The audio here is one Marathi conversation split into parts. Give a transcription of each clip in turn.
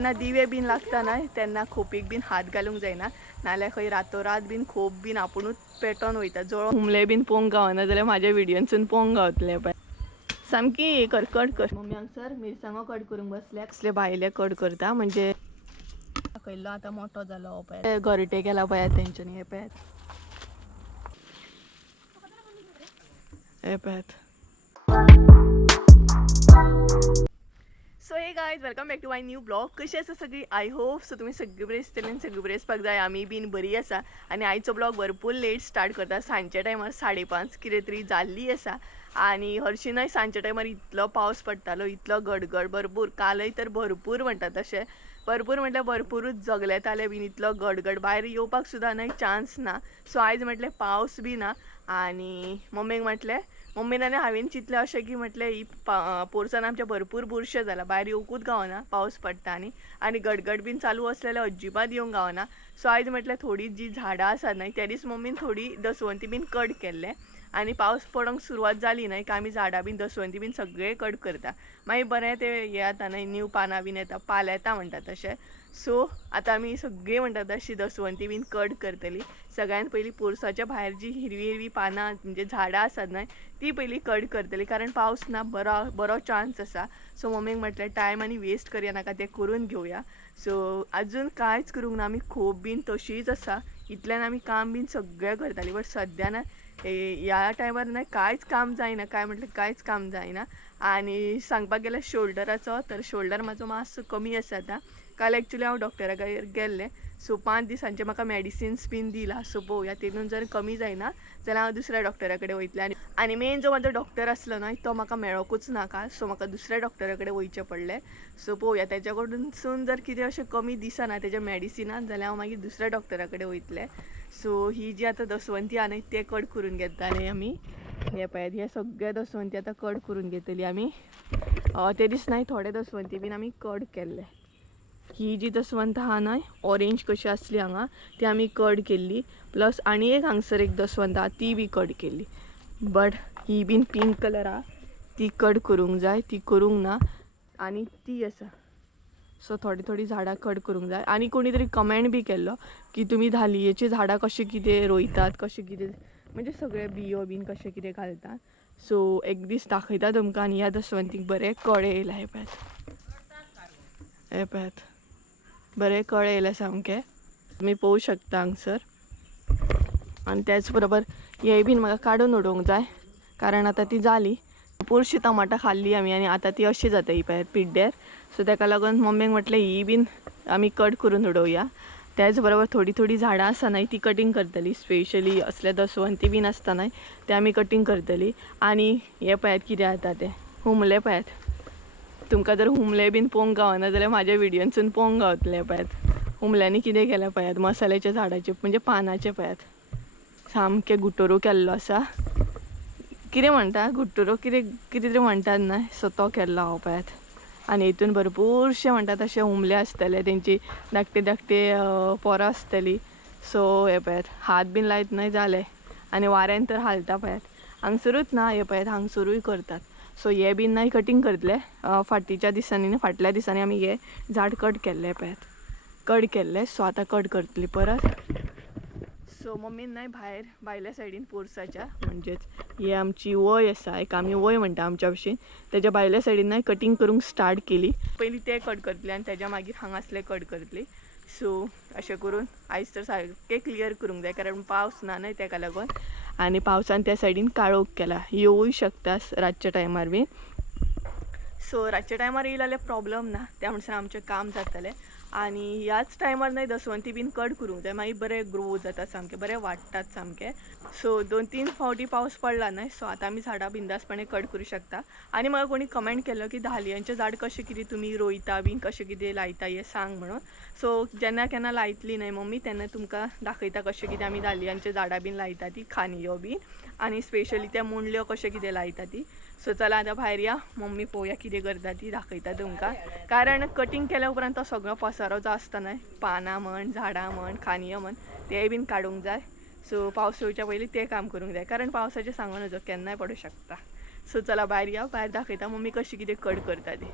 ना दिवे बीन लागता ना त्यांना खोपीक बीन हात घालूंक जायना नाल्यार खंय रातोरात बीन खोप बीन आपुणूच पेटोवन वयता जळोन हुमले बीन पळोवंक गावना जाल्यार म्हाज्या व्हिडियोनसून पळोवंक गावतलें पळय सामकी कट कर मम्मी हांगसर मिरसांगो कट करूंक बसल्या कसले भायले कट करता म्हणजे खयल्लो आतां मोठो जालो हो पळय घरटे केला पळयात तेंच्यांनी हे पळयात हे पळयात so hey guys welcome back to my new blog कशी आसा सगळी आय होप सो तुमी सगळी बरी आसतली सगळी बरी आसपाक जाय आमी बीन बरी आसा आनी आयचो ब्लॉग भरपूर लेट स्टार्ट करता सांजच्या टायमार 5:30 कितें तरी जाल्ली आसा आनी हरशींय सांजच्या टायमार इतलो पावस पडटालो इतलो गडगड भरपूर कालय तर भरपूर म्हणटात तशें भरपूर म्हटल्यार भरपूरूच जगलेताले बीन इतलो गडगड भायर येवपाक सुद्दां न्हय चान्स ना सो आयज म्हटलें पावस बी ना आनी मम्मीक म्हटलें मम्मीन आनी हांवें चिंतलें अशें की म्हटलें ही पोरसान आमच्या भरपूर बुरशें जाला भायर येवंकूच गावना पावस पडटा आनी गडगड बीन चालू आसलेलें अजिबात येवंक गावना सो आयज म्हटलें थोडी जी झाडां आसात न्हय त्या दीस मम्मीन थोडी दसवंती बीन कट केल्ले आनी पावस पडोंक सुरवात जाली न्हय की आमी झाडां बीन दसवंती बीन सगळे कट करता मागीर बरें तें हें जाता न्हय न्यू पानां बीन येता पाल येता म्हणटा तशें सो आतां आमी सगळीं म्हणटा तशी दसवंती बीन कट करतली सगळ्यान पयलीं पोरसाच्या भायर जी हिरवी हिरवी पानां म्हणजे झाडां आसात न्हय ती पयलीं कट करतली कारण पावस ना बरो चान्स आसा सो मम्मीक म्हटलें टायम आनी वेस्ट करया नाका तें करून घेवया सो आजून कांयच करूंक ना आमी खोप बीन तशीच आसा इतल्यान आमी काम बीन सगळें करतालीं बट सद्या ना ह्या टायमार ना कांयच काम जायना काय म्हटलें कांयच काम जायना आनी सांगपाक गेल्यार शोल्डराचो तर शोल्डर म्हाजो मातसो कमी आसा आतां काल एक्चुली हांव डॉक्टराकडेन गेल्लें सो 5 दिसांचे म्हाका मेडिसिन्स बीन दिला सो पळोवया तितून जर कमी जायना जाल्यार हांव दुसऱ्या डॉक्टरा कडेन वयतलें आनी मेन जो म्हाजो डॉक्टर आसलो न्हय तो म्हाका मेळोकूच नाका सो म्हाका दुसऱ्या डॉक्टरा कडेन वयचें पडलें सो पळोवया तेच्या कडसून जर कितें अशें कमी दिसना तेज्या मेडिसिनान जाल्यार हांव मागीर दुसऱ्या डॉक्टरा कडेन वयतलें सो ही जी आतां दसवंती आहा न्हय ते कट करून घेताले आमी हे पळयात हे सगळे दसवंती आतां कट करून घेतली आमी ते दीस न्हय थोडे दसवंती बीन आमी कट केल्ले ही जी दसवंत आहा न्हय ऑरेंज कशी आसली हांगा ती आमी कट केल्ली प्लस आनी एक हांगसर एक दसवंत आहा ती बी कट केल्ली बट ही बीन पिंक कलर आहा ती कट करूंक जाय ती करूंक ना आनी ती आसा सो थोडी झाडां कट करूंक जाय आनी कोणी तरी कमेंट बी केल्लो की तुमी धालयेची झाडां कशें कितें रोयतात कशें कितें म्हणजे सगळे बियो बीन कशें कितें घालतात सो एक दीस दाखयता तुमकां आनी ह्या दसवंतीक बरें कळे येयला हे पळयात बरें कळे येयले सामके तुमी पळोवं शकता हांगसर आनी त्याच बरोबर हे बीन म्हाका काडून उडोवंक जाय कारण आतां ती जाली पुरशी टमाटां खाल्ली आमी आनी आतां ती अशी जाता ही पळयात पिड्ड्यार सो ताका लागून मम्मीक म्हटलें ही बीन आमी कट करून उडोवया त्याच बरोबर थोडी झाडां आसा न्हय ती कटींग करतली स्पेशली असले दसवंती बीन आसता न्हय ते आमी कटींग करतली आनी हे पळयात कितें जाता ते हुमले पळयात तुमकां जर हुमले बीन पळोवंक गावना जाल्यार म्हाज्या व्हिडियोनसून पळोवंक गावतलें पळयात हुमल्यांनी कितें केलें पळयात मसाल्याच्या झाडाचे म्हणजे पानाचे पळयात सामके गुट्टोरू केल्लो आसा कितें म्हणटा गुट्टोरू कितें तरी म्हणटात न्हय सो तो केल्लो हांव पळयात आनी हितून भरपूरशे म्हणटा तशें हुमले आसतले तेंची धाकटे पोरां आसतलीं सो हे पळयात हात बीन लायत न्हय जाले आनी वाऱ्यान तर हालता पळयात हांगसरूच ना हे पळयात हांगसरूय करतात सो हे बीन न्हय कटींग करतले फाटल्या दिसांनी आमी हे झाड कट केल्ले पळयात कट केल्ले सो आतां कट करतली परत सो मम्मीन न्हय भायल्या सायडीन पोरसाच्या म्हणजेच ही आमची वय आसा एक आमी वय म्हणटा आमच्या भशेन तेज्या भायल्या सायडीन न्हय कटींग करूंक स्टार्ट केली पयलीं ते कट करतली आनी तेज्या मागीर हांगासले कट करतली सो अशें करून आयज तर सारकें क्लियर करूंक जाय कारण पावस ना न्हय तेका लागून आनी पावसान त्या सायडीन काळोख केला येवूय शकता रातच्या टायमार बी सो रातच्या टायमार येयला जाल्यार प्रॉब्लम ना त्या म्हणसर आमचें काम जातलें आनी ह्याच टायमार न्हय दसवंती बीन कट करूंक जाय मागीर बरें ग्रो जाता सामकें बरें वाडटात सामकें सो 2-3 फावटी पावस पडला न्हय सो आतां आमी झाडां बिंदासपणे कट करूं शकता आनी म्हाका कोणी कमेंट केलो की धालयांचें झाड कशें कितें तुमी रोयता बीन कशें कितें लायता हें सांग म्हणून सो जेन्ना केन्ना लायतली न्हय मम्मी तेन्ना तुमकां दाखयता कशें कितें आमी धालयांचें झाडां बीन लायता ती खानयो बीन आनी स्पेशली त्या मुंडल्यो कशें कितें लायता ती सो चला आतां भायर या मम्मी पळोवया कितें करता ती दाखयता तुमकां कारण कटींग केल्या उपरांत तो सगळो पसारो जो आसता न्हय पानां म्हण झाडां म्हण खानयो म्हण तेय बीन काडूंक जाय सो पावस येवच्या पयलीं तें काम करूंक जाय कारण पावसाचें सांगूं नजो केन्नाय पडूं शकता सो चला भायर या भायर दाखयता मम्मी कशी कितें कट करता ती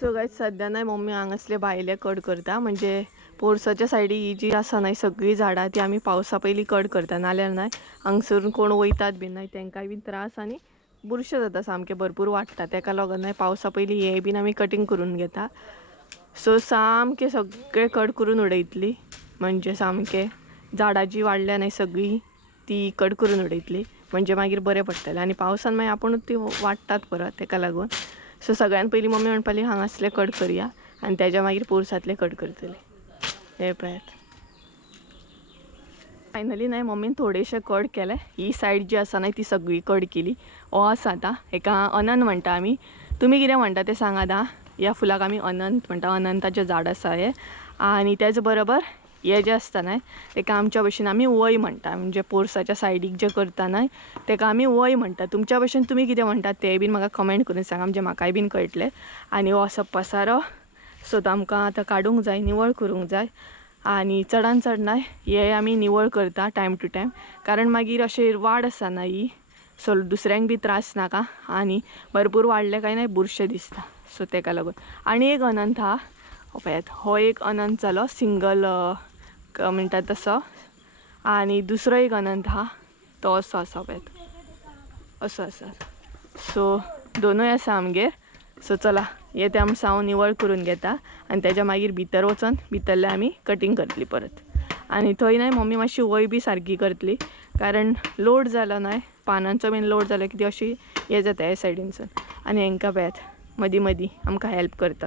सो गायज सध्या नाही मम्मी हांगासले भायले कट करता, म्हणजे पोरसाच्या सायडीक ही जी आसा नाही सगळी झाडां ती आमी पावसा पयलीं कट करता, नाल्यार नाही हांगसरून कोण वयतात बीन नाही तेंकाय बीन त्रास आनी बुरशे जाता सामके भरपूर वाडटा, तेका लागून नाही पावसा पयलीं हे बीन आमी कटिंग करून घेता. सो सामके सगळे कट करून उडयतली, म्हणजे सामके झाडां जी वाडल्या नाही सगळी ती कट करून उडयतली, म्हणजे मागीर बरें पडटलें आनी पावसान मागीर आपुणूच ती वाडटात परत, तेका लागून. सो सगळ्यान पयलीं मम्मी म्हणपाली हांगासले कट करया आनी तेज्या मागीर पोरसांतले कट करतले. हे पळयात फायनली नाही मम्मीन थोडेशे कट केले. ही सायड जी आसा नाही ती सगळी कट केली. हो आसा आतां हेका अनंत म्हणटा आमी, तुमी कितें म्हणटा तें सांगात आं. ह्या फुलाक आमी अनंत म्हणटा, अनंताचें झाड आसा हें. आनी तेच बरोबर हे जे आसता न्हय तेका आमच्या भशेन आमी वय म्हणटा, म्हणजे पोरसाच्या सायडीक जे करता न्हय तेका आमी वय म्हणटा. तुमच्या भशेन तुमी कितें म्हणटात तें बीन म्हाका कमेंट करून सांगा, म्हणजे म्हाकाय बीन कळटलें. आनी हो असो पसारो, सो तो आमकां आतां काडूंक जाय, निवळ करूंक जाय. आनी चडान चड न्हय हे आमी निवळ करता टायम टू टायम, कारण मागीर अशें वाड आसा न्हय ही, सो दुसऱ्यांक बी त्रास नाका आनी भरपूर वाडले काय नाही बुरशें दिसता, सो तेका लागून. आनी एक अनंत हा पळयात, हो एक अनंत जालो सिंगल म्हणटा तसो. आनी दुसरो एक अनंत हा तो असो आसा पळयात, असो आसा. सो दोनूय आसा आमगेर. सो चला हे ते आमकां हांव निवळ करून घेता आनी तेज्या मागीर भितर वचोन भितरले आमी कटिंग करतली परत. आनी थंय न्हय मम्मी मातशी वय बी सारकी करतली, कारण लोड जालो न्हय पानांचो बीन लोड जालो की ती अशी हे जाता हे सायडीनसून, आनी हेंकां पळयात मदीं मदीं आमकां हेल्प करता.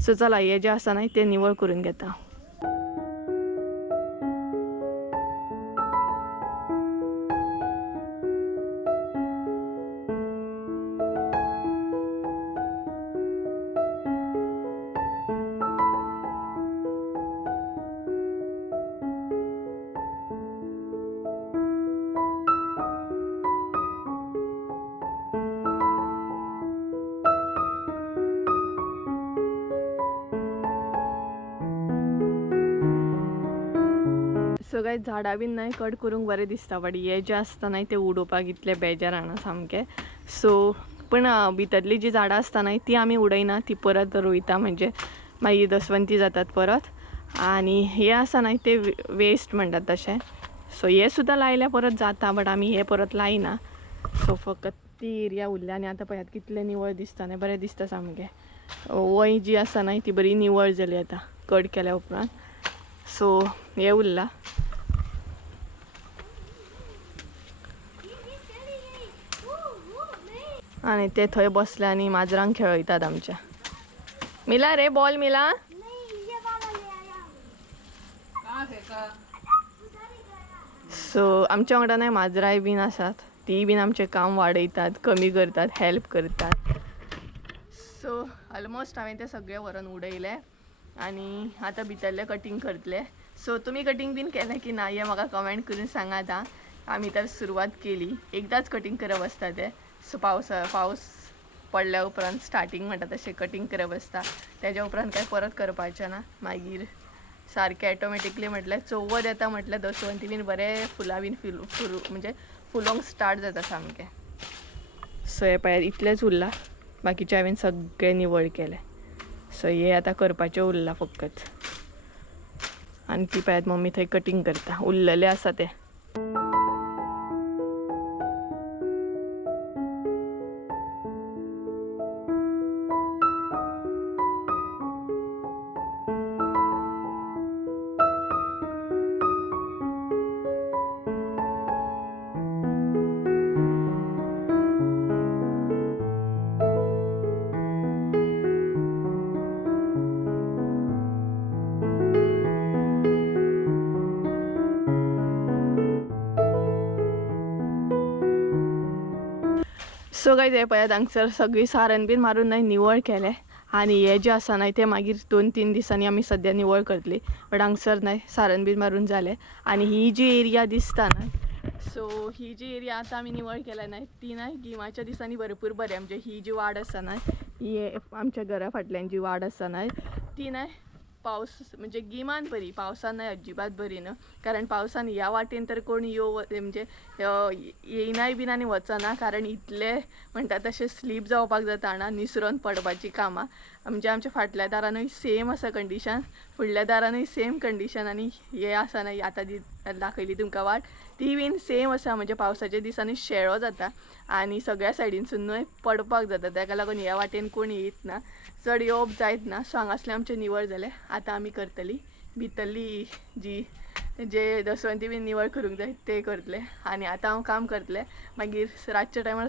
सो चला हे जे आसा न्हय ते निवळ करून घेता. सो गायज झाडां बीन न्हय कट करूंक बरें दिसता, बट हे जे आसता न्हय ते उडोवपाक इतले बेजार हाडना सामके. सो पण भितरली जी झाडां आसता न्हय ती आमी उडयना, ती परत रोयता, म्हणजे मागीर दसवंती जातात परत. आनी हे आसा न्हय ते वेस्ट म्हणटात तशें. सो हे सुद्दां लायल्या परत जाता, बट आमी हे परत लायना. सो फकत ती एरिया उरल्या. आनी आतां पळयात कितलें निवळ दिसता न्हय, बरें दिसता सामकें. वय जी आसा न्हय ती बरी निवळ जाली आतां कट केल्या उपरांत. सो हे उरला. आनी ते थंय बसले आनी माजरांक खेळयतात आमच्या. मिला रे बॉल मिला. सो आमच्या वांगडा न्हय माजराय बीन आसात, ती बीन आमचें काम वाडयतात, कमी करतात, हेल्प करतात. सो ऑलमोस्ट हांवें ते सगळे व्हरून उडयले आनी आतां भितरले कटिंग करतले. सो तुमी कटिंग बीन केलें की ना हें म्हाका कमेंट करून सांगात आं. आमी तर सुरवात केली, एकदांच कटिंग करप आसता तें. सो पावस पडल्या उपरांत स्टार्टींग म्हणटा तशें कटिंग करप आसता, तेज्या उपरांत काय परत करपाचें ना. मागीर सारकें ऑटोमॅटिकली म्हटल्यार चवथ येता म्हटल्यार दसवंती बीन बरें फुलां बीन म्हणजे फुलोंक स्टार्ट जाता सामकें. सो हे पळयात इतलेंच उरलां, बाकीचें हांवें सगळें निवळ केलें. सो हे आतां करपाचें उरलां फकत. आनी ती पळयात मम्मी थंय कटिंग करता, उरलेलें आसा तें. सो गायज हे पळयात हांगसर सगळी सारण बीन मारून न्हय निवळ केलें. आनी हे जे आसा न्हय ते मागीर 2-3 दिसांनी आमी सद्या निवळ करतली, बट हांगसर न्हय सारण बीन मारून जालें. आनी ही जी एरिया दिसता न्हय, सो ही जी एरिया आतां आमी निवळ केल्या न्हय ती न्हय गिमाच्या दिसांनी भरपूर बरें, म्हणजे ही जी वाड आसा न्हय ही आमच्या घरा फाटल्यान जी वाड आसा न्हय ती न्हय पावस म्हणजे गिमान बरी, पावसान न्हय अजिबात बरी न्हय. कारण पावसान ह्या वाटेन तर कोण म्हणजे येयनाय बीन आनी वचना, कारण इतले म्हणटा तशें स्लीप जावपाक जाता हांगा, निसरोन पडपाची कामां. म्हणजे आमच्या फाटल्या दारानूय सेम आसा कंडिशन, फुडल्या दारानूय सेम कंडिशन, आणि हे आसा ना आतां जी दाखयली तुमकां वाट ती बीन सेम आसा. म्हणजे पावसाच्या दिसांनी शेळो जाता आनी सगळ्या सायडीनसून न्हय पडपाक जाता, ताका लागून ह्या वाटेन कोण येयत ना, चड येवप जायत ना. सो हांगासलें आमचें निवळ जालें. आतां आमी करतली भितरली जी जे दसवंती बीन निवळ करूंक जाय ते करतले. आनी आतां हांव काम करतलें, मागीर रातच्या टायमार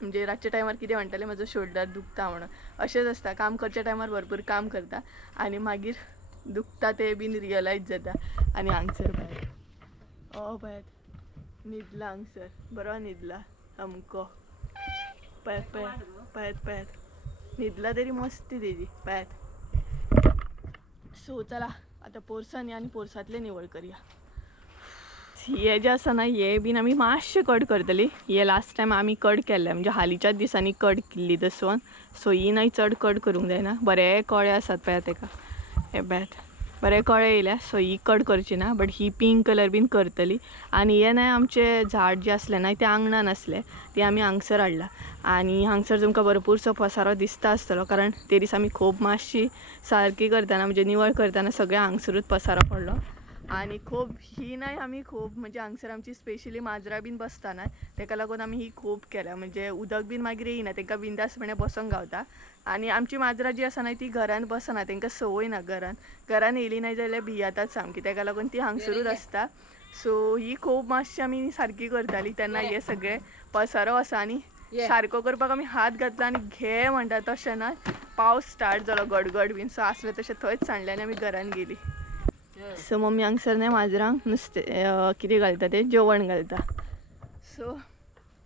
म्हणजे रातच्या टायमार कितें म्हणटालें म्हाजो शोल्डर दुखता म्हणून. अशेंच आसता, काम करच्या टायमार भरपूर काम करता आनी मागीर दुखता ते बीन रियलायज जाता. आनी हांगसर पळयात न्हिदला, हांगसर बरो न्हिदला सामको. पळयात पळयात पळयात पळयात न्हिदला तरी मस्ती तेजी पळयात. सो चला आतां पोरसान या आनी पोरसांतलें निवळ करया. हे जे आसा ना हे बीन आमी मातशें कट करतली. हे लास्ट टायम आमी कट केल्ले, म्हणजे हालींच्याच दिसांनी कट केल्ली दसवन. सो ही नाही चड कट करूंक जायना. बरे कळे आसात पळयात तेका, हे पळयात बरे कळे येयल्या. सो ही कट करची ना, बट ही पिंक कलर बीन करतली. आनी हे नाही आमचे झाड जे आसले ना ते आंगणान आसले, ते आमी हांगसर हाडला. आनी हांगसर तुमकां भरपूरसो पसारो दिसता आसतलो, कारण ते दीस आमी खूब मातशी सारकी करतना म्हणजे निवळ करतना सगळ्या हांगसरूच पसारो पडलो. आनी खूब ही नाही आमी खूब म्हणजे हांगसर आमची स्पेशली माजरां बीन बसता ना, ताका लागून आमी ही खूब केल्या. म्हणजे उदक बीन मागीर येयना, तांकां बिंदासपणे बसोंक गावता. आनी आमची माजरां जी आसा ना ती घरान बसना, तांकां संवय ना घरान येयली नाही जाल्यार भियेतात सामकी, ताका लागून ती हांगसरूच आसता. सो ही खूब मातशी आमी सारकी करताली तेन्ना हे सगळे पसारो आसा. आनी सारको करपाक आमी हात घातला आनी घे म्हणटा तशें ना, पावस स्टार्ट जालो गडगड बीन. सो आसलें तशें थंयच सांडलें आनी आमी घरान गेली. सो मम्मी हांगसर न्हय माजरांक नुस्तें कितें घालता ते जेवण घालता. सो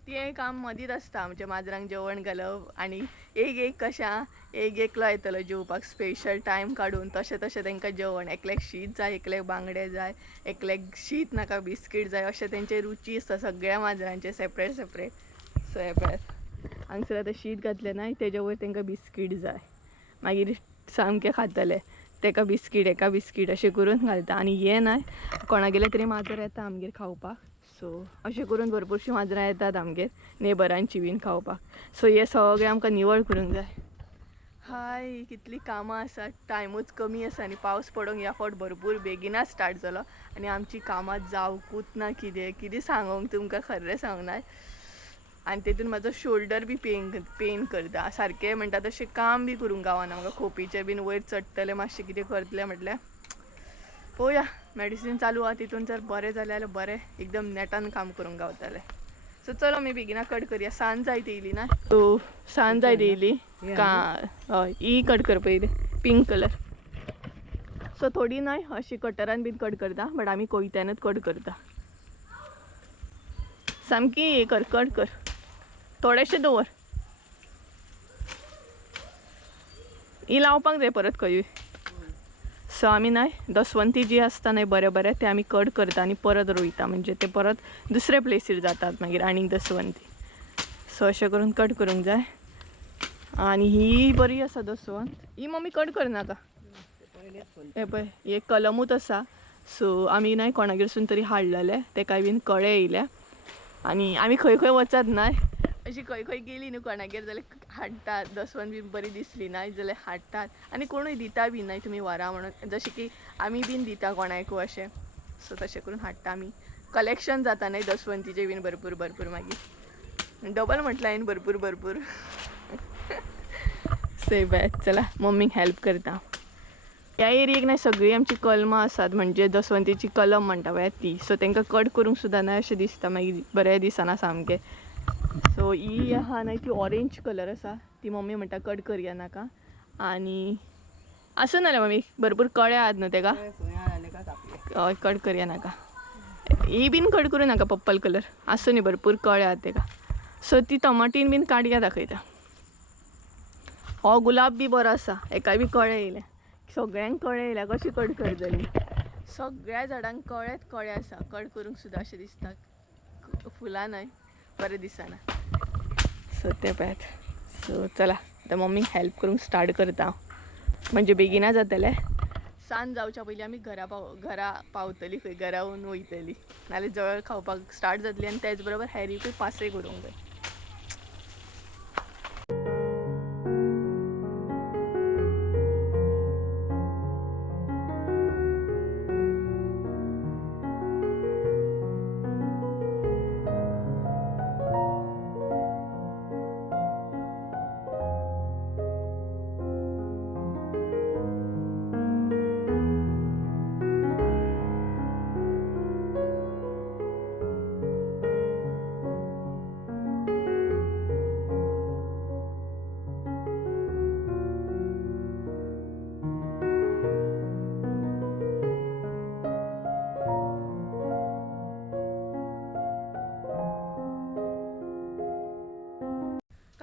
तें काम मदींच आसता, म्हणजे माजरांक जेवण घालप. आनी एक कशें एक एकलो येतलो जेवपाक स्पेशल टायम काडून, तशें तशें तांकां जेवण. एकल्याक शीत जाय, एकल्याक बांगडे जाय, एकल्याक शीत नाका बिस्कीट जाय, अशें तेंचे रुची आसता सगळ्या माजरांचे सेपरेट सेपरेट. सो हे पळयात हांगसर आतां शीत घातलें ना, तेजे वयर तांकां बिस्कीट जाय, मागीर सामकें खातले. ताका बिस्कीट एका बिस्कीट अशें करून घालता. आनी हे ना कोणागेले तरी माजर येता आमगेर खावपाक. सो अशें करून भरपूरशीं माजरां येतात आमगेर नेबरांची बीन खावपाक. सो हे सगळें आमकां निवळ करूंक जाय. हाय कितली कामां आसात, टायमूच कमी आसा आनी पावस पडोंक ह्या फावट भरपूर बेगिना स्टार्ट जालो. आनी आमची कामां जावकूच ना, कितें सांगूंक तुमकां खरें सांगना. आनी तेतून म्हाजो शोल्डर बी पेन करता सारकें. म्हणटा तशें काम बी करूंक गावना म्हाका. खोपीचें बीन वयर चडटलें, मातशें कितें करतलें म्हटल्यार पळोवया. मेडिसीन चालू आहा, तितून जर बरें जालें जाल्यार बरें, एकदम नेटान काम करूंक गावतलें. सो चलो आमी बेगिना कट करया. सांज जायत येयली ना, सो सांज जायत येयली हय. ही कट कर पयली पिंक कलर. सो थोडी न्हय अशी कटरान बीन कट करता, बट आमी कोयत्यानूच कट करता. सामकी हे कर कट कर, थोडेशें दवर. ही लावपाक जाय परत खंयूय. सो आमी न्हय दसवंती जी आसता न्हय बरें बरें ते आमी कट करता आनी परत रोयता, म्हणजे ते परत दुसरे प्लेसीर जातात मागीर आनीक दसवंती. सो अशें करून कट करूंक जाय. आनी ही बरी आसा दसवंत. ही मम्मी कट करनाका, हे पळय हे कलमूच आसा. सो आमी न्हय कोणागेरसून तरी हाडलेले, तेकाय बीन कळे येयल्या. आनी आमी खंय खंय वचत न्हय, अशी खंय खंय गेली न्हू कोणागेर जाल्यार हाडटात. दसवंत बी बरी दिसली ना जाल्यार हाडटात आनी कोणूय दिता बी न्हय तुमी व्हरा म्हणून, जशें की आमी बीन दिता कोणाकूय अशें. सो तशें करून हाडटा आमी. कलेक्शन जाता न्हय दसवंतीचें बीन भरपूर भरपूर. मागीर डबल म्हटल्यार हांवें भरपूर भरपूर. से बॅच चला मम्मीक हेल्प करता. ह्या एरियेक न्हय सगळीं आमची कलमां आसात, म्हणजे दसवंतीची कलम म्हणटा पळय ती. सो तांकां कट करूंक सुद्दां न्हय अशें दिसता, मागीर बरें दिसना सामकें. सो ही आहा न्हय ती ऑरेंज कलर आसा, ती मम्मी म्हणटा कट करया नाका. आनी आसूं नाल्या मम्मी भरपूर कळे आहात न्हू ताका, हय कट करया नाका. ही बीन कट करूं नाका पर्पल कलर, आसूं न्ही भरपूर कळे आहात ताका. सो ती टमाटीन बीन काडया दाखयता. हो गुलाब बी बरो आसा, हेकाय बी कळे येयले. सगळ्यांक कळे येयल्या, कशी कट करतली. सगळ्या झाडांक कळेच कळे आसा, कट करूंक सुद्दां अशें दिसता. फुलां न्हय बरें दिसना. सो ते पळयात. सो चला आतां मम्मीक हेल्प करूंक स्टार्ट करता हांव, म्हणजे बेगिना जातलें. सांज जावच्या पयलीं आमी घरा पावतली, खंय घरावन वयतली, नाल्यार जळ खावपाक स्टार्ट जातली. आनी तेच बरोबर हेरीकूय पासय करूंक जाय.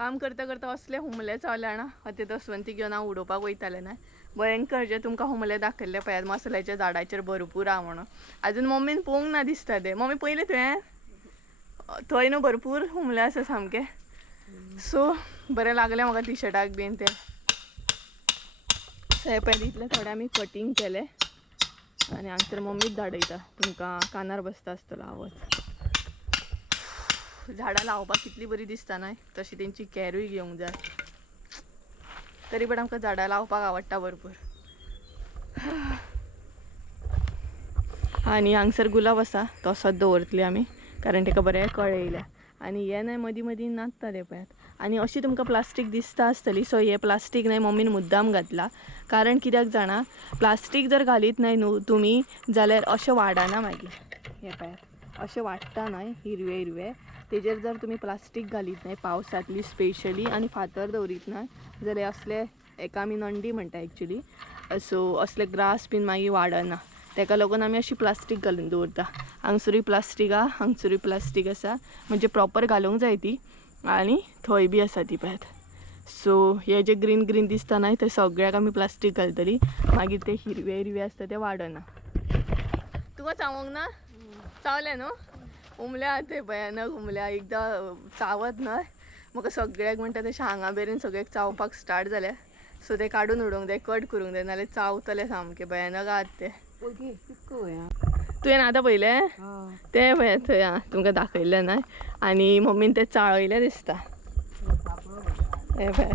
काम करता करता असले हुमले चावले ना ते दसवंती घेऊन हांव उडोवपाक वयतालें ना भयंकर जे तुमकां हुमले दाखयल्ले पळयात मसाल्याच्या झाडाचेर भरपूर आहा म्हणून अजून मम्मीन पळोवंक ना दिसता ते मम्मी पयले तुवें थंय न्हू भरपूर हुमले आसा सामके सो बरें लागलें म्हाका टी शर्टाक बीन ते हे पळय इतले थोडे आमी कटींग केले आनी हांगसर मम्मीच धाडयता तुमकां कानार बसता आसतलो आवाज झाडां लावपाक कितली बरी दिसता न्हय तशी तेंची कॅरूय घेवंक जाय तरी पण आमकां झाडां लावपाक आवडटा भरपूर आनी हांगसर गुलाब आसा तसोच दवरतली आमी कारण ताका बरें कळ येयल्या आनी हे न्हय मदीं मदीं नाचता ते पळयात आनी अशी तुमकां प्लास्टीक दिसता आसतली सो हे प्लास्टीक न्हय मम्मीन मुद्दाम घातला कारण कित्याक जाणा प्लास्टीक जर घालीत न्हय न्हू तुमी जाल्यार अशें वाडना मागीर हे पळयात अशें वाडटा न्हय हिरवे हिरवे तेजेर जर तुमी प्लास्टीक घालीत न्हय पावसांतली स्पेशली आनी फातर दवरीत न्हय जाल्यार असले एका आमी नंडी म्हणटा एक्चुली सो असले ग्रास बीन मागीर वाडना तेका लागून आमी अशी प्लास्टीक घालून दवरता हांगसरूय प्लास्टीक आसा म्हणजे प्रॉपर घालूंक जाय ती आनी थंय बी आसा ती पळयात सो हे जे ग्रीन ग्रीन दिसता न्हय ते सगळ्याक आमी प्लास्टीक घालतली मागीर ते हिरवे हिरवे आसता ते वाडना तुका चावोंक ना चावले न्हू उमल्या ते भयानक उमल्या एकदां चावत न्हय म्हाका सगळ्याक म्हणटा तशें हांगा बेरीन सगळ्याक चावपाक स्टार्ट जाल्या सो ते काडून उडोवंक जाय कट करूंक जाय नाल्यार चावतले सामके भयानक आहात ते तुवें आतां पयलें ते पळय थंय आं तुमकां दाखयल्लें न्हय आनी मम्मीन ते चाळयले दिसता हे पळय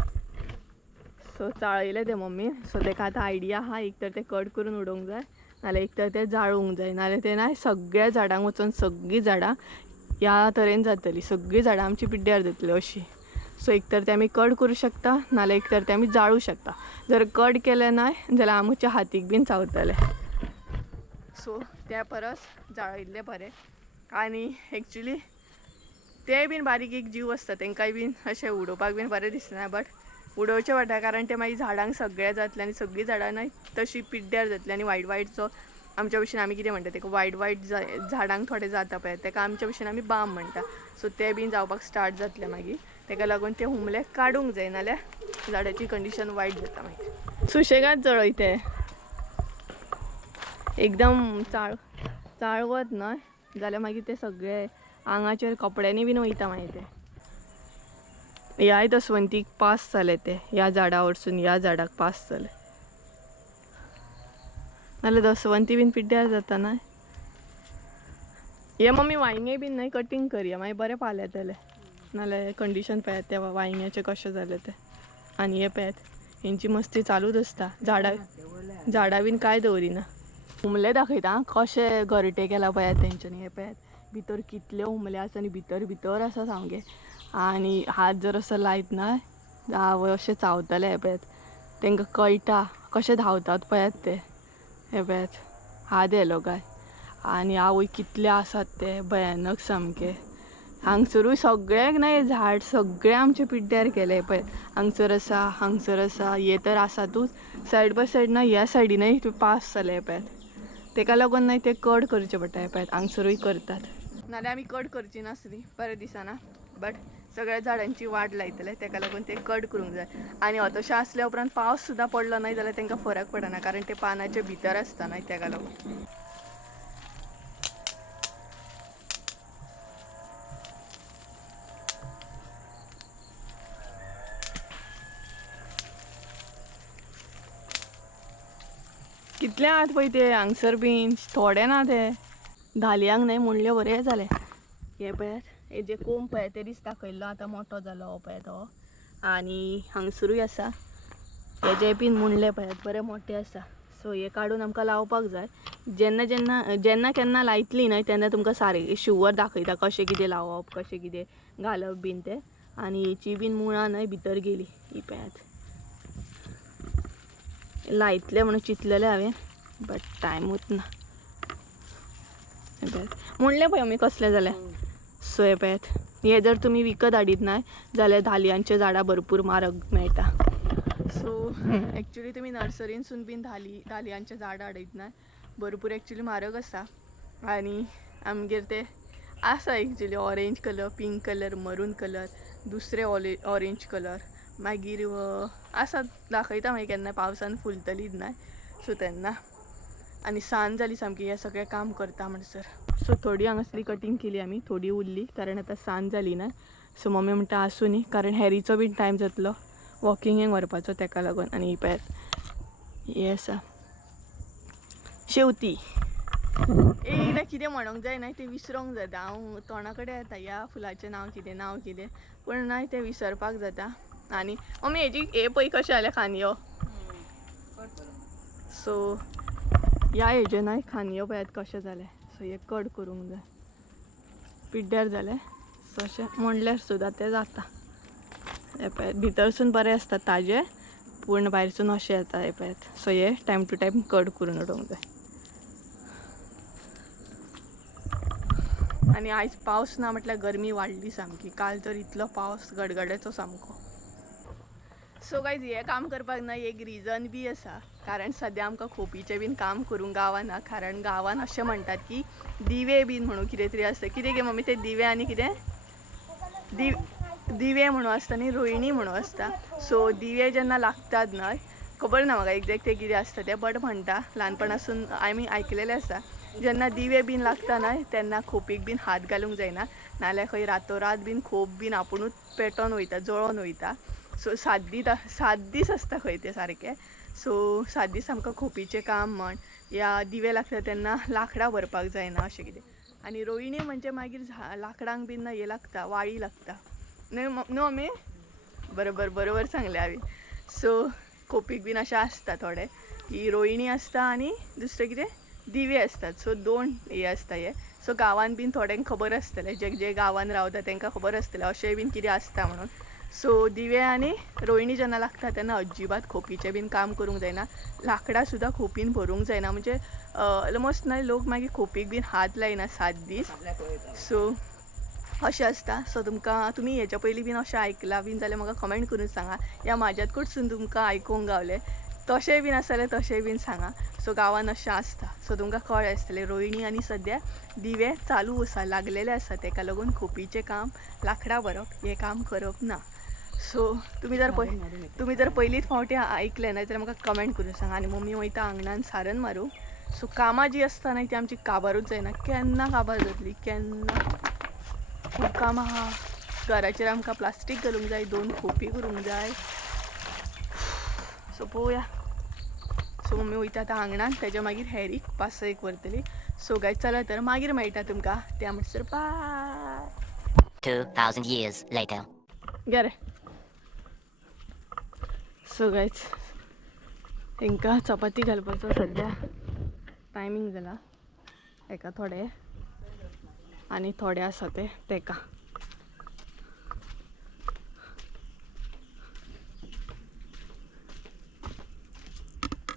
सो चाळयले ते मम्मीन सो ताका आतां आयडिया आहा एक तर ते कट करून उडोवंक जाय नाल्यार एक तर ते जाळूंक जाय नाल्यार ते ना सगळ्या झाडांक वचून सगळीं झाडां ह्या तरेन जातलीं सगळीं झाडां आमची पिड्ड्यार जातलीं अशीं सो एक तर ते आमी कट करूं शकता नाल्यार एक तर ते आमी जाळूं शकता जर कट केले न्हय जाल्यार आमच्या हातीक बीन चावतले सो त्या परस जाळयल्ले बरें आनी एक्चुली ते बीन बारीक एक जीव आसता तांकांय बीन अशें उडोवपाक बीन बरें दिसना बट उडोवचें पडटा कारण ते मागीर झाडांक सगळें जातलें आनी सगळीं झाडां न्हय तशी पिड्ड्यार जातली आनी वायट वायट जो आमच्या भशेन आमी कितें म्हणटा तेका वायट वायट झाडांक थोडें जाता पळय तेका आमच्या भशेन आमी बाम म्हणटा सो ते बीन जावपाक स्टार्ट जातले मागीर तेका लागून ते हुमले काडूंक जाय नाल्यार झाडाची कंडिशन वायट जाता मागीर सुशेगाद जळय ते एकदम चाळवत न्हय जाल्यार मागीर ते सगळे आंगाचेर कपड्यांनी बीन वयता मागीर ते ह्याय दसवंतीक पास जाले ते ह्या झाडा वरसून ह्या झाडाक पास जाले नाल्यार दसवंती बीन पिड्ड्यार जाता न्हय हे मम्मी वांयगे बीन न्हय कटींग करया मागीर बरें पाल येतले नाल्यार कंडिशन पळयात ते वांयग्याचे कशें जाले ते आनी हे पळयात हेंची मस्ती चालूच आसता झाडां बीन कांय दवरिना हुमले दाखयता कशे घरटे केला पळयात तेंच्यांनी हे पळयात भितर कितले हुमले आसा आनी भितर आसा सामके आनी हात जर असो लायत ना आवय अशें चावतले हे पळयात तांकां कळटा कशें धांवतात पळयात ते हे पळयात हात येयलो काय आनी आवय कितले आसात ते भयानक सामके हांगसरूय सगळ्याक ना हे झाड सगळे आमचे पिड्ड्यार केले पळय हांगसर आसा हे तर आसातूच सायड बाय सायड ना ह्या सायडीनय पास जाले पळयात तेका लागून न्हय ते कट करचे पडटा हे पळयात हांगसरूय करतात नाल्यार आमी कट करची नासली बरें दिसना बट सगळ्या झाडांची वाट लायतले तेका लागून ते कट करूंक जाय आनी तशें आसल्या उपरांत पावस सुद्दां पडलो न्हय जाल्यार तांकां फरक पडना कारण ते पानाचे भितर आसता न्हय तेका लागून कितले आहात पळय ते हांगसर बीन थोडे ना ते धालयांक न्हय मुणल्यो बरें जाले हे पळयात हे जे कोंब पळय ते दीस दाखयल्लो आतां मोठो जालो हो पळय तो आनी हांगसरूय आसा हे जे बीन मुणले पळयात बरे मोठे आसा सो हे काडून आमकां लावपाक जाय जेन्ना केन्ना लायतली न्हय तेन्ना तुमकां सारकें शुवर दाखयता कशें कितें लावप कशें कितें घालप बीन ते आनी हेची बीन मुळां न्हय भितर गेली ही पळयात लायतले म्हणून चिंतलेले हांवें बट टायमूच ना म्हणले पळय आमी कसले जाले सो हे पळयात हे जर तुमी विकत हाडीत नाय जाल्यार धालयांचे झाडां भरपूर म्हारग मेळटा सो एक्चुली तुमी नर्सरीनसून बीन धालयांचे झाडां हाडयत नाय भरपूर एक्चुली म्हारग आसा आनी आमगेर ते आसा actually orange colour pink colour मरून कलर दुसरे ऑरेंज कलर मागीर आसा दाखयता मागीर केन्ना पावसान फुलतलीच नाही सो तेन्ना आणि सांज जाली सामकी हे सगळें काम करता म्हणसर सो थोडी हांगासली कटिंग केली आमी थोडी उरली कारण आता सांज जाली ना सो मम्मी म्हणटा आसूं न्ही कारण हॅरीचो बीन टायम जातलो वॉकिंगेक व्हरपाचो तेका लागून आनी पळय हे आसा शेवती एकदां कितें म्हणूंक जाय ना तें विसरोंक जाता हांव तोंडा कडेन येता ह्या फुलाचें नांव कितें पूण ना तें विसरपाक जाता आनी मम्मी हेजी हे पळय कशें जालें खांदयो सो ह्या हेजे ना खांदयो पळयात कशें जालें सो हे कट करूंक जाय पिड्ड्यार जालें सो अशें म्हणल्यार सुद्दां तें जाता हे पळयात भितरसून बरें आसता ताजें पूण भायरसून अशें येता हे पळयात सो हे टायम टू टायम कट करून उडोवंक जाय आणि आयज पावस ना म्हटल्यार गरमी वाडली सामकी काल तर इतलो पावस गडगड्याचो सामको सो गायज हे काम करपाक ना एक रिजन बी आसा कारण सद्या आमकां खोपीचें बीन काम करूंक गावना कारण गांवान अशें म्हणटात की दिवे बीन म्हणून कितें तरी आसता कितें गे मम्मी ते दिवे आनी कितें दिवे म्हणून आसता न्ही रोहिणी म्हणून आसता सो दिवे जेन्ना लागतात न्हय खबर ना म्हाका एक्झॅक्ट ते कितें आसता तें बट म्हणटा ल्हानपणासून आमी आयकलेलें आसा जेन्ना दिवे बीन लागता न्हय तेन्ना खोपीक बीन हात घालूंक जायना नाल्यार खंय रातोरात बीन खोप बीन आपुणूच पेटोवन वयता जळोन वयता सो 7 दीस आसता खंय ते सारके सो 7 दीस आमकां खोपीचें काम म्हण या दिवे लागता तेन्ना लांकडां भरपाक जायना अशें कितें आनी रोहिणी म्हणजे मागीर लांकडांक बीन हे लागता वाळी लागता न्हू मम्मी बरोबर सांगलें हांवें सो खोपीक बीन अशें आसता थोडे की रोहिणी आसता आनी दुसरें कितें दिवे असतात सो 2 हे आसता हे सो गांवान बीन थोड्यांक खबर आसतलें जे गांवान रावता तांकां खबर आसतलें अशें बीन कितें आसता म्हणून सो दिवे आनी रोहिणी जेन्ना लागता तेन्ना अजिबात खोपीचें बीन काम करूंक जायना लांकडां सुद्दां खोपीन भरूंक जायना म्हणजे ऑलमोस्ट ना लोक मागीर खोपीक बीन हात लायना 7 दीस सो अशें आसता सो तुमी हेच्या पयलीं बीन अशें आयकलां बीन जाल्यार म्हाका कमेंट करून सांगा या म्हाज्यात कडसून तुमकां आयकूंक गावलें तशें बीन आसा जाल्यार तशें बीन सांगा सो गांवान अशें आसता सो तुमकां कळ्ळें आसतलें रोहिणी आनी सद्या दिवे चालू आसा लागलेले आसा तेका लागून खोपीचें काम लांकडां भरप हें काम करप ना सो तुमी जर पयलींच फावटी आयकलें ना जाल्यार म्हाका कमेंट करून सांगा आनी मम्मी वयता आंगणान सारन मारूं सो कामां जी आसता न्हय ती आमची काबारूच जायना केन्ना काबार जातली केन्ना खूब कामां आहा घराचेर आमकां प्लास्टीक घालूंक जाय 2 खोपी करूंक जाय सो पळोवया सो मम्मी वयता आतां आंगणान तेज्या मागीर हॅरीक 5-6 व्हरतली सो गायज चला तर मागीर मेळटा तुमकां त्या म्हणसर बाय 2000 years later. घे रे सो गायज तांकां चपाती घालपाचो सद्या टायमींग जाला एका थोडे आनी थोडे आसा ते तेका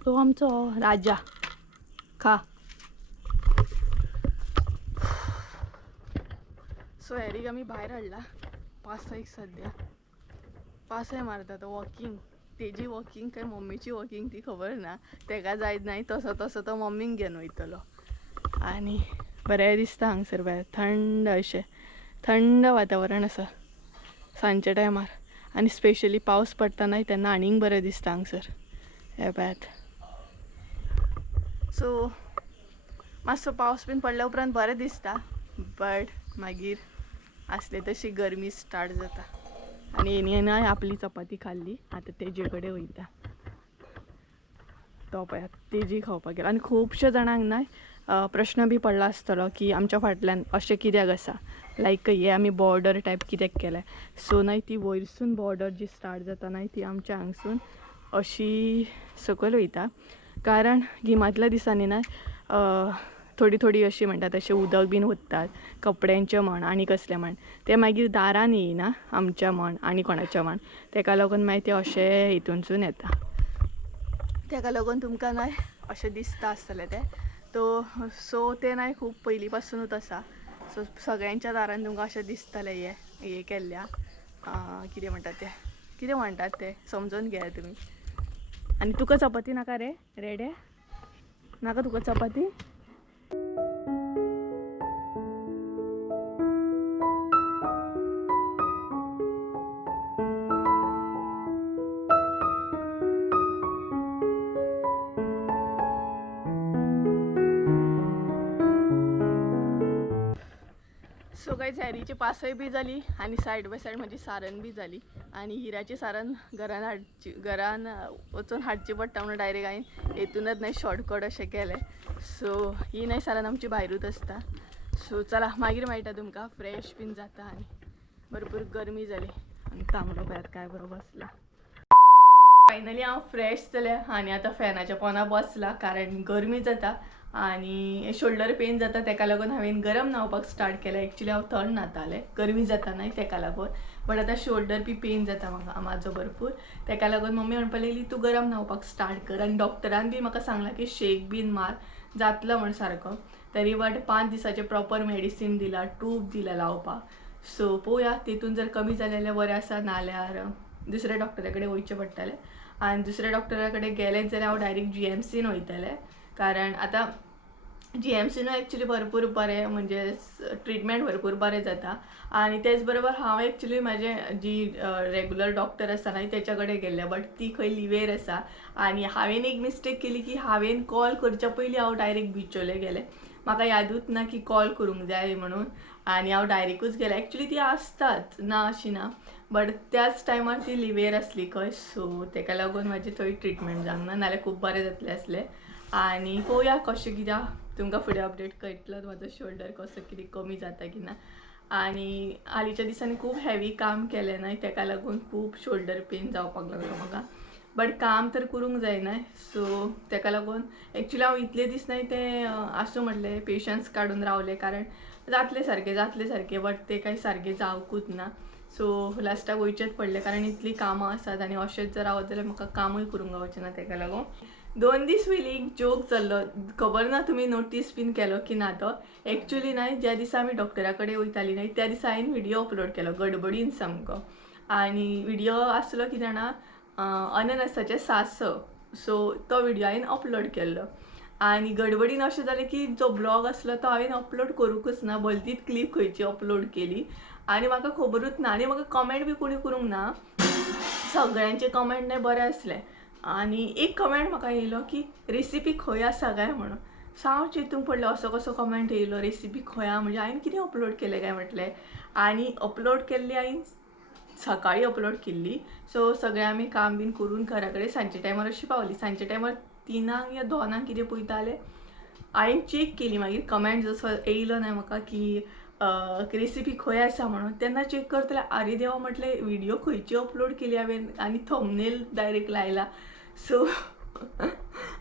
तो आमचो राजा खा सो हॅरीक आमी भायर हाडला 5-6 सद्या 5 मारता तो वॉकिंग तेजी वॉकिंग काय मम्मीची वॉकिंग ती खबर ना तेका जायत नाही तसो तो मम्मीक घेवन वयतलो आनी बरें दिसता हांगसर भायर थंड अशें थंड वातावरण आसा सांजच्या टायमार आनी स्पेशली पावस पडटा न्हय तेन्ना आनीक बरें दिसता हांगसर हे पळयात सो मातसो पावस बीन पडल्या उपरांत बरें दिसता बट मागीर आसले तशी गरमी स्टार्ट जाता आनी हेणी आपली चपाती खाल्ली आतां तेजे कडेन वयता तो पळयात तेजी खावपाक गेलो आनी खुबशे जाणांक ना प्रश्न बी पडला आसतलो की आमच्या फाटल्यान अशें कित्याक आसा लायक हे आमी बॉर्डर टायप कित्याक केलें सो न्हय ती वयरसून बॉर्डर जी स्टार्ट जाता न्हय ती आमच्या हांगसून अशी सकयल वयता कारण गिमांतल्या दिसांनी ना थोडी अशी म्हणटात अशें उदक बीन ओततात कपड्यांचें म्हण आनी कसलें म्हण ते मागीर दारान येयना आमच्या म्हण आनी कोणाच्या म्हण तेका लागून मागीर ते अशें हितूनसून येता तेका लागून तुमकां न्हय अशें दिसता आसतलें तें तो सो ते न्हय खूब पयलीं पासूनूच आसा सो सगळ्यांच्या दारान तुमकां अशें दिसतलें हे केल्ल्या कितें म्हणटात ते समजून घेया तुमी आनी तुका चपाती नाका रे रेडे नाका तुका चपाती सो काही झॅरीची पासय बी झाली आणि साईड बाय साईड माझी सारण बी झाली आणि हिराची सारण घरान वचून हाडची पडटा म्हणून डायरेक्ट हांवें हेतूनच नाही शॉर्टकट अशें केलें. सो ही नाही सारण आमची भायरूच आसता. सो चला मागीर मेळटा तुमकां. फ्रेश बीन जाता आणि भरपूर गरमी जाली आणि तांबडो पळयात काय बरो बसला. फायनली हांव फ्रेश जालें आनी आतां फॅनाच्या पोंदा बसला कारण गरमी जाता आनी शोल्डर पेन जाता तेका लागून हांवें गरम न्हांवपाक स्टार्ट केलें. एक्चुली हांव थंड न्हातालें, गरमी जाता न्हय तेका लागून. बट आतां शोल्डर बी पेन जाता म्हाजो भरपूर, तेका लागून मम्मी म्हणपाक लागली तूं गरम न्हांवपाक स्टार्ट कर. आनी डॉक्टरान बी म्हाका सांगलां की शेक बीन मार जातलो म्हण सारको. तरी बट 5 दिसाचें प्रॉपर मेडिसीन दिला, ट्यूब दिला लावपाक. सो पळोवया तितून जर कमी जालें जाल्यार बरें आसा, नाल्यार दुसऱ्या डॉक्टरा कडेन वयचें पडटलें. आनी दुसऱ्या डॉक्टरा कडेन गेलें जाल्यार हांव डायरेक्ट GMCन वयतलें कारण आतां GMCन एक्चुली भरपूर बरें म्हणजे ट्रिटमेंट भरपूर बरें जाता. आनी तेच बरोबर हांव एक्चुली म्हाजें जी रेगुलर डॉक्टर आसा न्हय तेच्या कडेन गेल्लें, बट ती खंय लिवेर आसा. आनी हांवें एक मिस्टेक केली की हांवें कॉल करच्या पयलीं हांव डायरेक्ट बिचोले गेलें. म्हाका यादूच ना की कॉल करूंक जाय म्हणून आनी हांव डायरेक्टूच गेलें. एक्चुली ती आसतात ना अशी ना, बट त्याच टायमार ती लिवेर आसली खंय. सो तेका लागून म्हाजी थंय ट्रिटमेंट जावंक ना, नाल्यार खूब बरें जातलें आसलें. आनी पळोवया कशें कित्याक तुमकां फुडें अपडेट करतलो म्हाजो शोल्डर कसो कितें कमी जाता की ना. आनी हालींच्या दिसांनी खूब हेवी काम केलें न्हय तेका लागून खूब शोल्डर पेन जावपाक लागलो म्हाका. बट काम तर करूंक जाय न्हय, सो तेका लागून एक्चुली हांव इतले दीस न्हय तें आसूं म्हटलें पेशन्स काडून रावलें कारण जातलें सारकें बट तें कांय सारकें जावकूच ना. सो लास्टाक वयचेंच पडलें कारण इतलीं कामां आसात आनी अशेंच जर रावत जाल्यार म्हाका कामूय करूंक गावचें ना. तेका लागून 2 दीस पयलीं एक जोक चल्लो, खबर ना तुमी नोटीस बीन केलो की ना तो. एक्चुली न्हय ज्या दिसा आमी डॉक्टरा कडेन वयतालीं न्हय त्या दिसा हांवें व्हिडियो अपलोड केलो गडबडीन सामको. आनी व्हिडियो आसलो कितें जाणा अननसाचें सासव. सो तो व्हिडियो हांवें अपलोड केल्लो आनी गडबडीन अशें जालें की जो ब्लॉग आसलो तो हांवें अपलोड करूंकच ना, भलतीच क्लिप खंयची अपलोड केली आनी म्हाका खबरूच ना. आनी म्हाका कमेंट बी कोणी करूंक ना, सगळ्यांचे कमेंट न्हय बरें आसले. आनी एक कमेंट म्हाका येयलो की रेसिपी खंय आसा काय म्हणून. सो हांव चिंतूंक पडलें असो कसो कमेंट येयलो रेसिपी खंय आहा म्हणजे हांवें कितें अपलोड केलें काय म्हटलें. आनी अपलोड केल्ली हांवें सकाळीं अपलोड केल्ली. सो सगळें आमी काम बीन करून घरा कडेन सांजचे टायमार अशी पावली. सांजचे टायमार 3 या 2 कितें पळयतालें हांवें चॅक केली. मागीर कमेंट जसो येयलो न्हय म्हाका की रेसिपी खंय आसा म्हणून, तेन्ना चॅक करतले आरे देवा म्हटलें व्हिडियो खंयची अपलोड केली हांवें आनी थंबनेल डायरेक्ट लायला. सो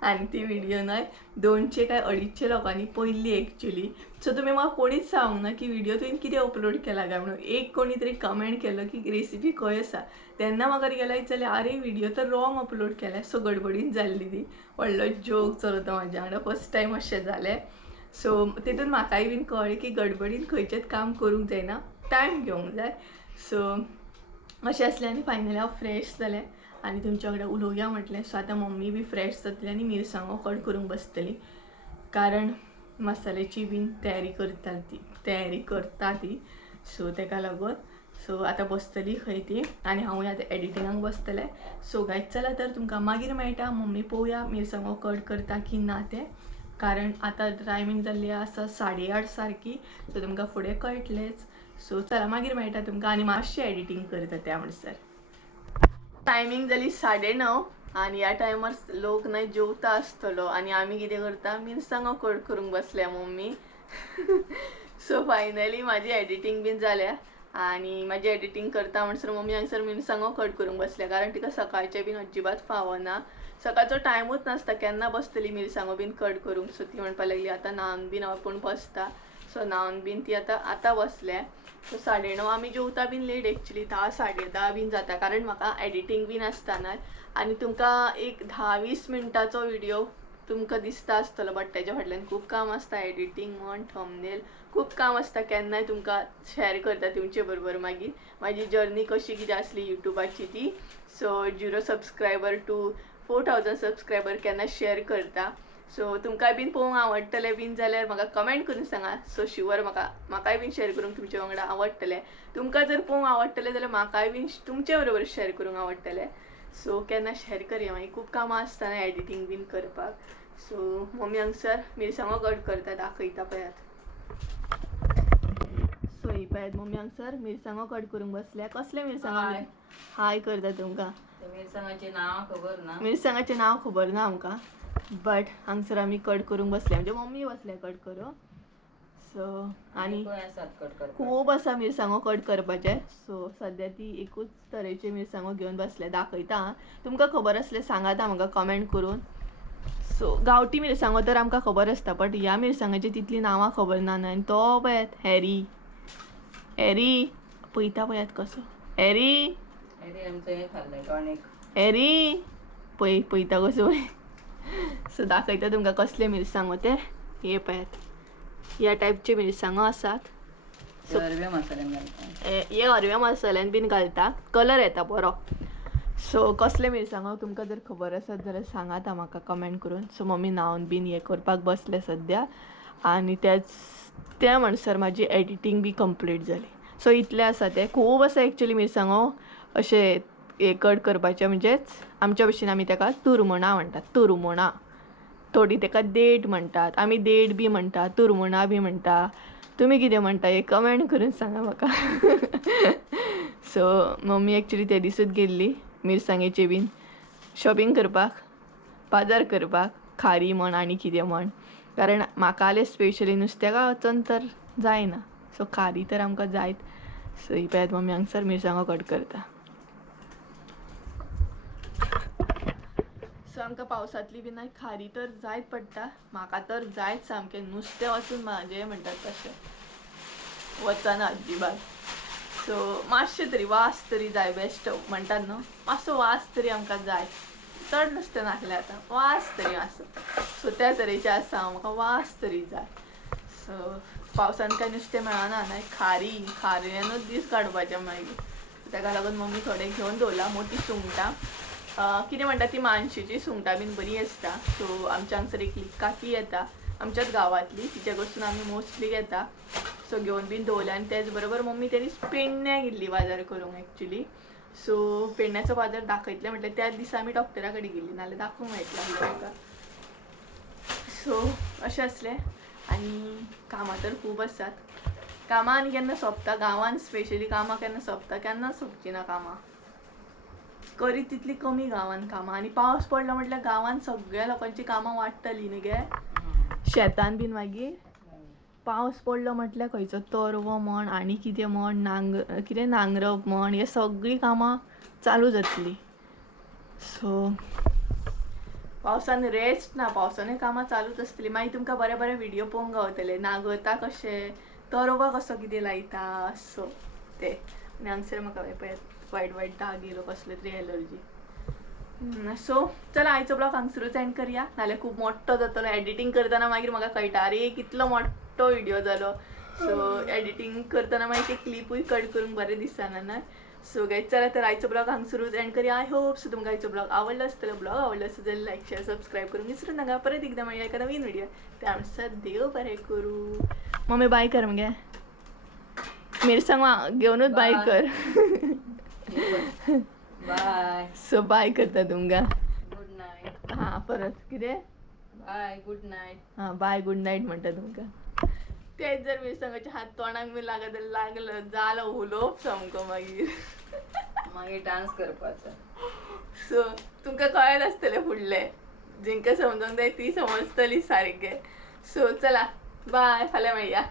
आनी ती व्हिडियो न्हय 200 काय 250 लोकांनी पळयल्ली एक्चुली. सो तुमी म्हाका कोणीच सांगूंक ना की व्हिडियो तुवें कितें अपलोड केला काय म्हणून. एक कोणी तरी कमेंट केलो की रेसिपी खंय आसा. तेन्ना म्हाका रियलायज जालें आरे व्हिडियो तर रॉंग अपलोड केला. सो गडबडीन जाल्ली ती. व्हडलो जोक चलता म्हाज्या वांगडा, फर्स्ट टायम अशें जालें. सो तितून म्हाकाय बीन कळ्ळें की गडबडीन खंयचेंच काम करूंक जायना, टायम घेवंक जाय. सो अशें आसलें आनी फायनली हांव फ्रेश जालें आनी तुमच्या कडेन उलोवया म्हटलें. सो आतां मम्मी बी फ्रेश जातली आनी मिरसांगो कट करूंक बसतली कारण मसाल्याची बीन तयारी करता ती. सो तेका लागून सो आतां बसतली खंय ती आनी हांवूय आतां एडिटिंगाक बसतलें. सो गायज चला तर तुमकां मागीर मेळटा. मम्मी पळोवया मिरसांगो कट करता की ना तें, कारण आतां टायमींग जाल्ली आसा 8:30 सारकी. सो तुमकां फुडें कळटलेंच. सो चला मागीर मेळटा तुमकां आनी मातशें एडिटींग करता त्या म्हणसर. टायमींग जाली 9:30 आनी ह्या टायमार लोक न्हय जेवता आसतलो आनी आमी कितें करता मिरसांगो कट करूंक बसल्या मम्मी. सो फायनली म्हाजी एडिटींग बीन जाल्या आनी म्हाजी एडिटींग करता म्हणसर मम्मी हांगसर मिरसांगो कट करूंक बसल्या कारण तिका सकाळचें बीन अजिबात फावना. सकाळचो टायमूच नासता केन्ना बसतली मिरसांगो बीन कट करूंक. सो ती म्हणपाक लागली आतां न्हावन बीन आपूण बसता. सो न्हावन बीन ती आतां बसल्या. सो 9:30 आमी जेवता बीन लेट एक्चुली 10 10:30 बीन जाता कारण म्हाका एडिटींग बीन आसता न्हय. आनी तुमकां एक 10-20 मिनटाचो व्हिडियो तुमकां दिसता आसतलो बट तेज्या फाटल्यान खूब काम आसता. एडिटींग म्हण थंबनेल खूब काम आसता. केन्नाय तुमकां शेअर करता तुमचे बरोबर मागीर म्हाजी जर्नी कशी कितें आसली युट्यूबाची ती. सो 0 सबस्क्रायबर टू 4000 सबस्क्रायबर केन्ना शेअर करता. सो तुमकांय बीन पळोवंक आवडटलें बीन जाल्यार म्हाका कमेंट करून सांगा. सो शुअर म्हाकाय बीन शेअर करूंक तुमच्या वांगडा आवडटलें. तुमकां जर पळोवंक आवडटलें जाल्यार म्हाकाय बीन तुमचे बरोबर शेअर करूंक आवडटलें. सो केन्ना शेअर करया. मागीर खूब कामां आसता न्हय एडिटींग बीन करपाक. सो मम्मी हांगसर मिरसांगो कट करता दाखयता पळयात. सो ही पळयात मम्मी हांगसर मिरसांगो कट करूंक बसल्या. कसले मिरसांगो? हाय करता तुमकां. मिरसांगाचे नाव खबर ना. मिरसांगाचें नांव खबर ना आमकां, बट हांगसर आमी कट करूंक बसल्या म्हणजे मम्मी बसल्या कट करूं. सो आनी खूब आसा मिरसांगो कट करपाचे. सो सद्या ती एकूच तरेचे मिरसांगो घेवन बसल्या. दाखयता हां. तुमकां खबर आसल्यार सांगात म्हाका कमेंट करून. सो गांवठी मिरसांगो तर आमकां खबर आसता, बट ह्या मिरसांगाची तितली नांवां खबर ना. आनी तो पळयात हॅरी हॅरी पळयता पळयात कसो हॅरी हॅरी पळयता कसो पळय. सो दाखयता तुमकां कसले मिरसांगो ते. हे पळयात ह्या टायपचे मिरसांगो आसात. हे हरव्या मसाल्यान बीन घालता, कलर येता बरो. सो कसले मिरसांगो तुमकां जर खबर आसत जाल्यार सांगात म्हाका कमेंट करून. सो मम्मी न्हांवन बीन हे करपाक बसले सद्या. आनी त्या म्हणसर म्हाजी एडिटींग बी कंप्लीट जाली. सो इतले आसा ते. खूब आसा एक्चुली मिरसांगो अशे हे कट करपाचे. म्हणजेच आमच्या भशेन आमी ताका तुरमणां म्हणटात. तुरमणां थोडी ताका देठ म्हणटात, आमी देठ बी म्हणटा, तुरमणां बी म्हणटा. तुमी कितें म्हणटा हे कमेंट करून सांगा म्हाका. सो मम्मी एक्चुली ते दिसूच गेल्ली मिरसांगेचे बीन शॉपिंग करपाक, बाजार करपाक, खारी म्हण आनी कितें म्हण. कारण म्हाका जाल्यार स्पेशली नुस्त्याका वचून तर जायना. सो खारी तर आमकां जायत. सो ही पळयात मम्मी हांगसर मिरसांगो कट करता. सो आमकां पावसांतली बी नाही खारी तर जायत पडटा. म्हाका तर जायत सामकें. नुस्तें वचून म्हाजें म्हणटात तशें वचना अजिबात. सो मातशें तरी वास तरी जाय. बेस्ट म्हणटात न्हू, मातसो वास तरी आमकां जाय. चड नुस्तें नासलें आतां, वास तरी मातसो. सो त्या तरेचें आसा म्हाका वास तरी जाय. सो पावसान कांय नुस्तें मेळना न्हय. खारयेनूच दीस काडपाचें मागीर. ताका लागून मम्मी थोडें घेवन दवरला. मोठी सुंगटां कितें म्हणटा ती मानशेची सुंगटां बीन बरी आसता. सो आमच्या हांगसर एक काकी येता आमच्याच गांवांतली, तिचे कडसून आमी मोस्टली घेता. सो घेवन बीन दवरल्या. आनी तेच बरोबर मम्मी तेणी पेडण्या गेल्ली बाजार करूंक एक्चुली. सो पेडण्याचो बाजार दाखयतले म्हटल्यार त्याच दिसा आमी डॉक्टरा कडेन गेल्ली, नाल्यार दाखोवंक मेळटलें आसलें म्हाका. सो अशें आसलें. आनी कामां तर खूब आसात. कामां आनी केन्ना सोंपता गांवांत स्पेशली. कामां केन्ना सोंपता, केन्ना सोंपची ना कामां. करीत तितली कमी गांवांत कामां. आनी पावस पडलो म्हटल्यार गांवांत सगळ्या लोकांची कामां वाडटली न्ही गे. शेतान बीन मागीर पावस पडलो म्हटल्यार खंयचो तरवो म्हण आनी कितें म्हण कितें नांगरप म्हण हे सगळीं कामां चालू जातलीं. सो पावसान रेस्ट ना, पावसानूय कामां चालूच आसतलीं. मागीर तुमकां बरे बरे व्हिडियो पळोवंक गावतले. नांगरता कशें, तरवो कसो कितें लायता. सो ते आनी हांगसर म्हाका पळयात वायट दाग येयलो कसले तरी एलर्जी. सो चला आयचो ब्लॉग हांगसरूच एंड करया, नाल्यार खूब मोठो जातलो. एडिटींग करतना मागीर म्हाका कळटा अरे कितलो मोठो व्हिडिओ जालो. सो एडिटींग करतना मागीर ते क्लिपूय कट करूंक बरें दिसना ना. सो गायज चला तर आयचो ब्लॉग हांगसरूच एंड करया. आय होप सो तुमकां आयचो ब्लॉग आवडलो आसतलो. ब्लॉग आवडलो आसत जाल्यार लायक शेअर सबस्क्राईब करूंक विसरूं नाका. परत एकदा मेळया एका नवीन व्हिडिओ. त्या म्हणसर देव बरें करूं. मम्मी बाय कर मगे. मिरसांगो घेवनूच बाय कर. बाय. सो बाय करता तुमकां. Good night. हां परत कितें बाय गुड नाईट. हां बाय गुड नाईट म्हणटा तुमकां. तेच जर मिरसांगाचे हात तोंडाक बी लागलो जालो उलोवप सामको मागीर डान्स करपाचो. सो तुमकां कळत आसतलें फुडलें. जिंका समजूंक जाय ती समजतली सारकें. सो चला बाय, फाल्यां मेळया.